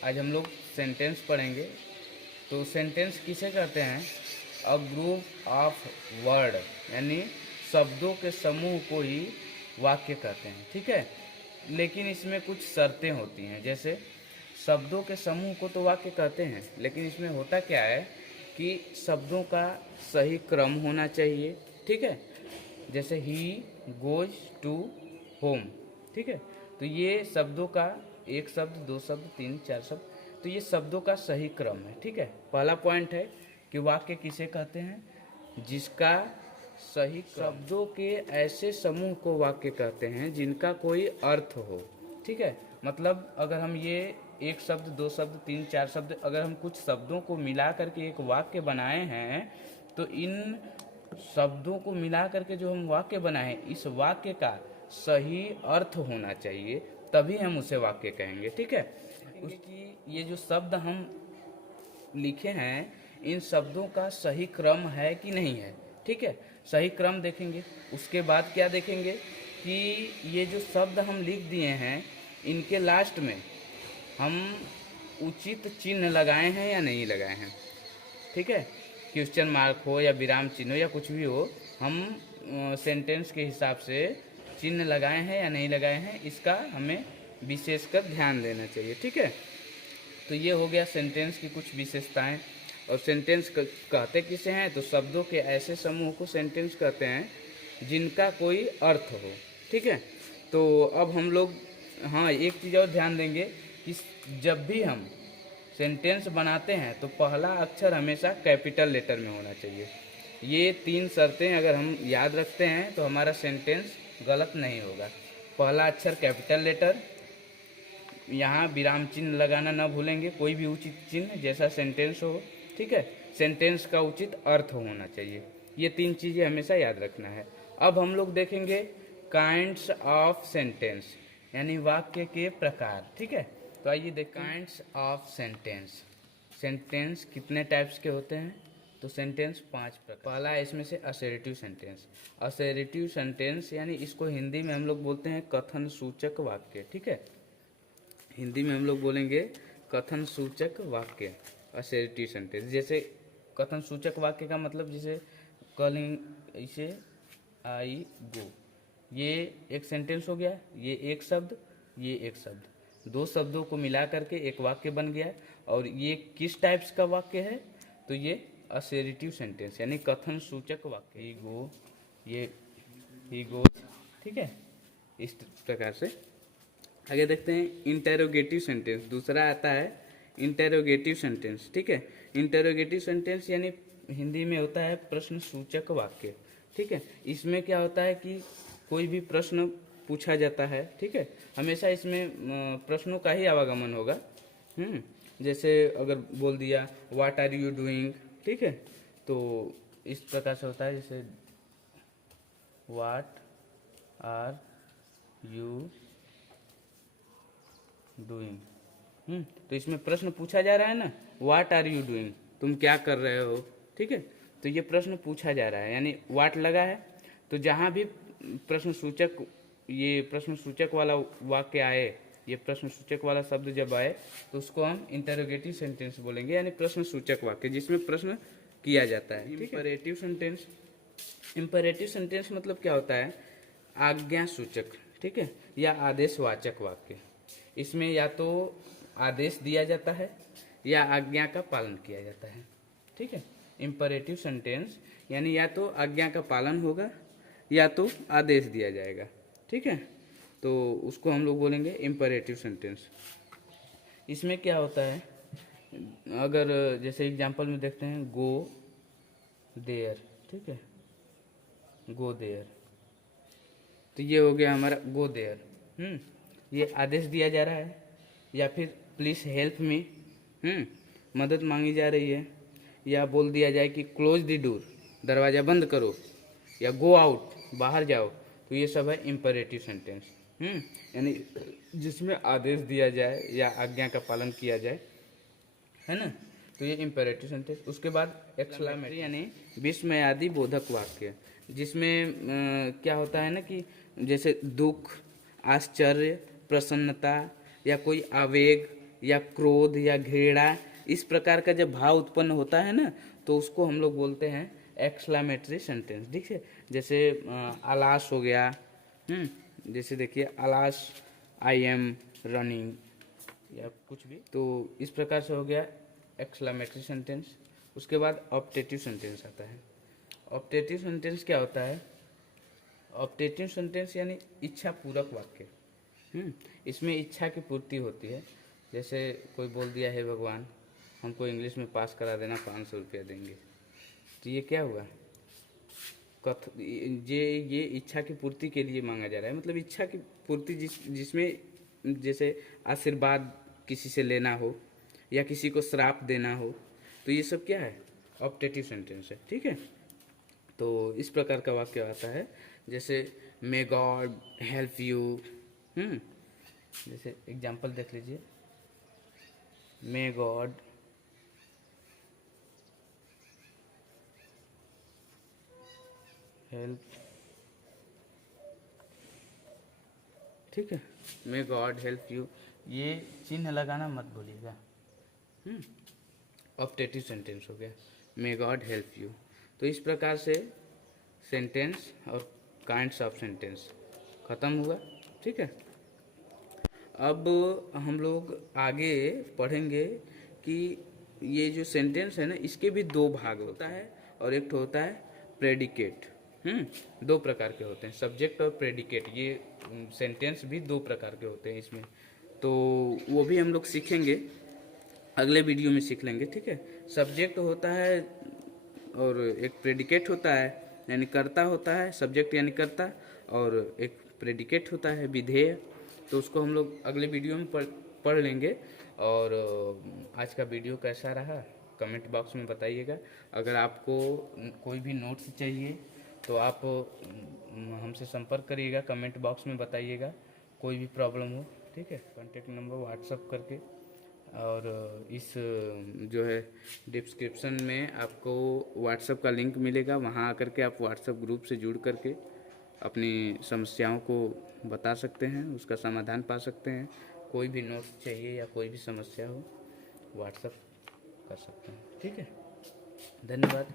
आज हम लोग सेंटेंस पढ़ेंगे। तो सेंटेंस किसे कहते हैं? अ ग्रुप ऑफ वर्ड, यानी शब्दों के समूह को ही वाक्य कहते हैं। ठीक है, लेकिन इसमें कुछ शर्तें होती हैं। जैसे शब्दों के समूह को तो वाक्य कहते हैं, लेकिन इसमें होता क्या है कि शब्दों का सही क्रम होना चाहिए। ठीक है, जैसे ही गोज टू होम। ठीक है, तो ये शब्दों का एक शब्द, दो शब्द, तीन, चार शब्द, तो ये शब्दों का सही क्रम है। ठीक है, पहला पॉइंट है कि वाक्य किसे कहते हैं? जिसका सही शब्दों के ऐसे समूह को वाक्य कहते हैं जिनका कोई अर्थ हो। ठीक है, मतलब अगर हम ये एक शब्द, दो शब्द, तीन, चार शब्द, अगर हम कुछ शब्दों को मिला करके एक वाक्य बनाए हैं, तो इन शब्दों को मिला करके जो हम वाक्य बनाए, इस वाक्य का सही अर्थ होना चाहिए, तभी हम उसे वाक्य कहेंगे। ठीक है, उसकी ये जो शब्द हम लिखे हैं, इन शब्दों का सही क्रम है कि नहीं है। ठीक है, सही क्रम देखेंगे। उसके बाद क्या देखेंगे कि ये जो शब्द हम लिख दिए हैं, इनके लास्ट में हम उचित चिन्ह लगाए हैं या नहीं लगाए हैं। ठीक है, क्वेश्चन मार्क हो या विराम चिन्ह हो या कुछ भी हो, हम सेंटेंस के हिसाब से चिन्ह लगाए हैं या नहीं लगाए हैं, इसका हमें विशेषकर ध्यान देना चाहिए। ठीक है, तो ये हो गया सेंटेंस की कुछ विशेषताएं। और सेंटेंस कहते किसे हैं? तो शब्दों के ऐसे समूह को सेंटेंस कहते हैं जिनका कोई अर्थ हो। ठीक है, तो अब हम लोग हाँ एक चीज़ और ध्यान देंगे कि जब भी हम सेंटेंस बनाते हैं तो पहला अक्षर हमेशा कैपिटल लेटर में होना चाहिए। ये तीन शर्तें अगर हम याद रखते हैं तो हमारा सेंटेंस गलत नहीं होगा। पहला अक्षर कैपिटल लेटर, यहाँ विराम चिन्ह लगाना न भूलेंगे, कोई भी उचित चिन्ह जैसा सेंटेंस हो। ठीक है, सेंटेंस का उचित अर्थ होना चाहिए। ये तीन चीज़ें हमेशा याद रखना है। अब हम लोग देखेंगे काइंड्स ऑफ सेंटेंस, यानी वाक्य के प्रकार। ठीक है, तो आइए देखें काइंड्स ऑफ सेंटेंस। सेंटेंस कितने टाइप्स के होते हैं? तो सेंटेंस 5 प्रकार। पहला है इसमें से असर्टिव सेंटेंस। असर्टिव सेंटेंस यानी इसको हिंदी में हम लोग बोलते हैं कथन सूचक वाक्य। ठीक है, हिंदी में हम लोग बोलेंगे कथन सूचक वाक्य, असर्टिव सेंटेंस। जैसे कथन सूचक वाक्य का मतलब जैसे कलिंग, इसे आई गो, ये एक सेंटेंस हो गया। ये एक शब्द, ये एक शब्द, दो शब्दों को मिला करके एक वाक्य बन गया। और ये किस टाइप्स का वाक्य है? तो ये असर्टिव सेंटेंस यानी कथन सूचक वाक्य। ही गो, ये ही गोज। ठीक है, इस प्रकार से आगे देखते हैं इंटेरोगेटिव सेंटेंस। दूसरा आता है इंटेरोगेटिव सेंटेंस। ठीक है, इंटेरोगेटिव सेंटेंस यानी हिंदी में होता है प्रश्न सूचक वाक्य। ठीक है, इसमें क्या होता है कि कोई भी प्रश्न पूछा जाता है। ठीक है, हमेशा इसमें प्रश्नों का ही आवागमन होगा। जैसे अगर बोल दिया व्हाट आर यू डूइंग, ठीक है, तो इस प्रकार से होता है, जैसे व्हाट आर यू डूइंग। तो इसमें प्रश्न पूछा जा रहा है ना, व्हाट आर यू डूइंग, तुम क्या कर रहे हो। ठीक है, तो ये प्रश्न पूछा जा रहा है, यानी व्हाट लगा है। तो जहाँ भी प्रश्न सूचक, ये प्रश्न सूचक वाला वाक्य आए, ये प्रश्न सूचक वाला शब्द जब आए, तो उसको हम इंटरोगेटिव सेंटेंस बोलेंगे, यानी प्रश्न सूचक वाक्य जिसमें प्रश्न किया जाता है। Imperative sentence. इंपरेटिव सेंटेंस मतलब क्या होता है? आज्ञा सूचक, ठीक है, या आदेशवाचक वाक्य। इसमें या तो आदेश दिया जाता है या आज्ञा का पालन किया जाता है। ठीक है, इंपरेटिव सेंटेंस यानी या तो आज्ञा का पालन होगा या तो आदेश दिया जाएगा। ठीक है, तो उसको हम लोग बोलेंगे इंपरेटिव सेंटेंस। इसमें क्या होता है, अगर जैसे एग्जांपल में देखते हैं गो देयर। ठीक है, गो देयर, तो ये हो गया हमारा गो देयर। ये आदेश दिया जा रहा है, या फिर प्लीज़ हेल्प मी, मदद मांगी जा रही है, या बोल दिया जाए कि क्लोज द डोर, दरवाज़ा बंद करो, या गो आउट, बाहर जाओ। तो ये सब है इंपरेटिव सेंटेंस, यानी जिसमें आदेश दिया जाए या आज्ञा का पालन किया जाए, है ना। तो ये इंपरेटिव सेंटेंस। उसके बाद एक्सक्लेमेटरी यानी विस्मयादि बोधक वाक्य, जिसमें क्या होता है ना कि जैसे दुख, आश्चर्य, प्रसन्नता या कोई आवेग या क्रोध या घृणा, इस प्रकार का जब भाव उत्पन्न होता है ना, तो उसको हम लोग बोलते हैं एक्सक्लामेटरी सेंटेंस। ठीक है, जैसे अलाश हो गया, जैसे देखिए अलाश आई एम रनिंग या कुछ भी, तो इस प्रकार से हो गया एक्सक्लामेटरी सेंटेंस। उसके बाद ऑप्टेटिव सेंटेंस आता है। ऑप्टेटिव सेंटेंस क्या होता है? ऑप्टेटिव सेंटेंस यानी इच्छा पूरक वाक्य। इसमें इच्छा की पूर्ति होती है। जैसे कोई बोल दिया है भगवान हमको इंग्लिश में पास करा देना, 500 रुपया देंगे, तो ये क्या हुआ? ये इच्छा की पूर्ति के लिए मांगा जा रहा है, मतलब इच्छा की पूर्ति जिसमें जैसे आशीर्वाद किसी से लेना हो या किसी को श्राप देना हो, तो ये सब क्या है? ऑप्टेटिव सेंटेंस है। ठीक है, तो इस प्रकार का वाक्य आता है, जैसे मे गॉड हेल्प यू। जैसे एग्जाम्पल देख लीजिए, मे गॉड हेल्प, ठीक है, मे गॉड हेल्प यू, ये चिन्ह लगाना मत भूलिएगा। ऑप्टेटिव सेंटेंस हो गया, मे गॉड हेल्प यू। तो इस प्रकार से सेंटेंस और काइंड्स ऑफ सेंटेंस खत्म हुआ। ठीक है, अब हम लोग आगे पढ़ेंगे कि ये जो सेंटेंस है ना, इसके भी दो भाग होता है, और एक तो होता है प्रेडिकेट। दो प्रकार के होते हैं, सब्जेक्ट और प्रेडिकेट। ये सेंटेंस भी दो प्रकार के होते हैं इसमें, तो वो भी हम लोग सीखेंगे, अगले वीडियो में सीख लेंगे। ठीक है, सब्जेक्ट होता है और एक प्रेडिकेट होता है, यानी कर्ता होता है, सब्जेक्ट यानी कर्ता, और एक प्रेडिकेट होता है विधेय। तो उसको हम लोग अगले वीडियो में पढ़ लेंगे। और आज का वीडियो कैसा रहा कमेंट बॉक्स में बताइएगा। अगर आपको कोई भी नोट्स चाहिए तो आप हमसे संपर्क करिएगा, कमेंट बॉक्स में बताइएगा कोई भी प्रॉब्लम हो। ठीक है, कॉन्टेक्ट नंबर व्हाट्सअप करके, और इस जो है डिस्क्रिप्शन में आपको व्हाट्सअप का लिंक मिलेगा, वहाँ आकर के आप व्हाट्सअप ग्रुप से जुड़ करके अपनी समस्याओं को बता सकते हैं, उसका समाधान पा सकते हैं। कोई भी नोट्स चाहिए या कोई भी समस्या हो व्हाट्सअप कर सकते हैं। ठीक है, धन्यवाद।